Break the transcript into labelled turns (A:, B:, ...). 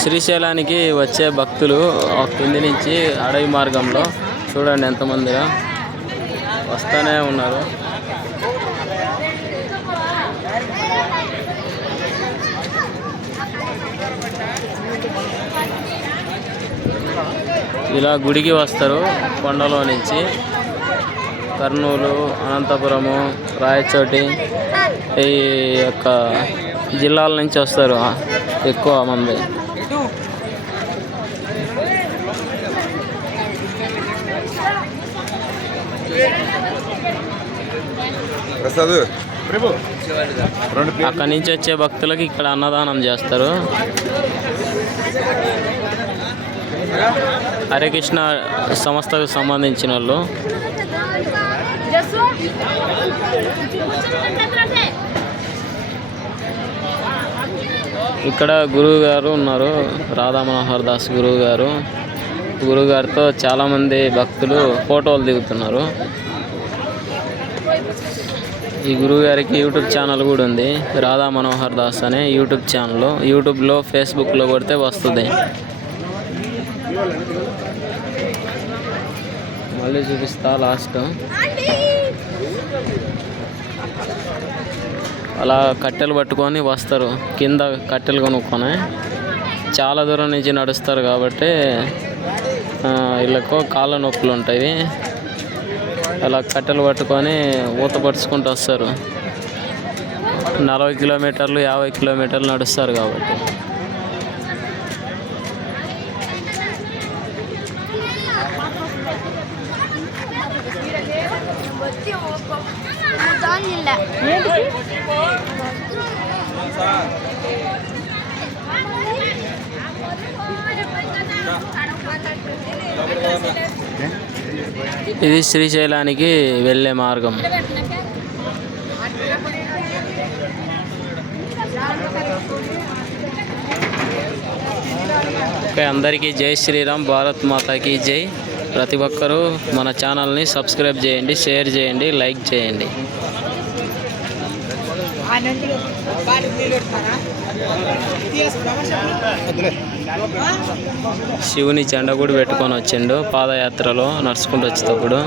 A: శ్రీశైలానికి వచ్చే భక్తులు ఆ కింది నుంచి అడవి మార్గంలో చూడండి ఎంతమందిగా వస్తూనే ఉన్నారు. ఇలా గుడికి వస్తారు కొండలో నుంచి. కర్నూలు అనంతపురము రాయచోటి ఈ యొక్క జిల్లాల నుంచి వస్తారు ఎక్కువ మంది.
B: ప్రసాద్.
A: అక్కడి నుంచి వచ్చే భక్తులకి ఇక్కడ అన్నదానం చేస్తారు. హరే కృష్ణ సంస్థకు సంబంధించిన వాళ్ళు. ఇక్కడ గురువు గారు ఉన్నారు. రాధా మనోహర్ దాస్ గురువు గారు గురుగారితో చాలామంది భక్తులు ఫోటోలు దిగుతున్నారు. ఈ గురుగారికి యూట్యూబ్ ఛానల్ కూడా ఉంది. రాధా మనోహర్ దాస్ అనే యూట్యూబ్ ఛానల్ యూట్యూబ్లో ఫేస్బుక్లో కొడితే వస్తుంది. మళ్ళీ చూపిస్తా లాస్ట్. అలా కట్టెలు పట్టుకొని వస్తారు. కింద కట్టెలు కొనుక్కొని. చాలా దూరం నుంచి నడుస్తారు కాబట్టి వీళ్ళకు కాళ్ళ నొప్పులు ఉంటాయి. అలా కట్టెలు పట్టుకొని ఊత పరుచుకుంటూ వస్తారు. నలభై కిలోమీటర్లు యాభై కిలోమీటర్లు నడుస్తారు కాబట్టి. ఇది శ్రీశైలానికి వెళ్ళే మార్గం. ఓకే అందరికీ జై శ్రీరామ్ భారత్ మాతాకి జై. ప్రతి ఒక్కరూ మన ఛానల్ని సబ్స్క్రైబ్ చేయండి షేర్ చేయండి లైక్ చేయండి. శివుని జెండా కూడా పెట్టుకొని వచ్చిండు పాదయాత్రలో నడుచుకుంటూ వచ్చేటప్పుడు.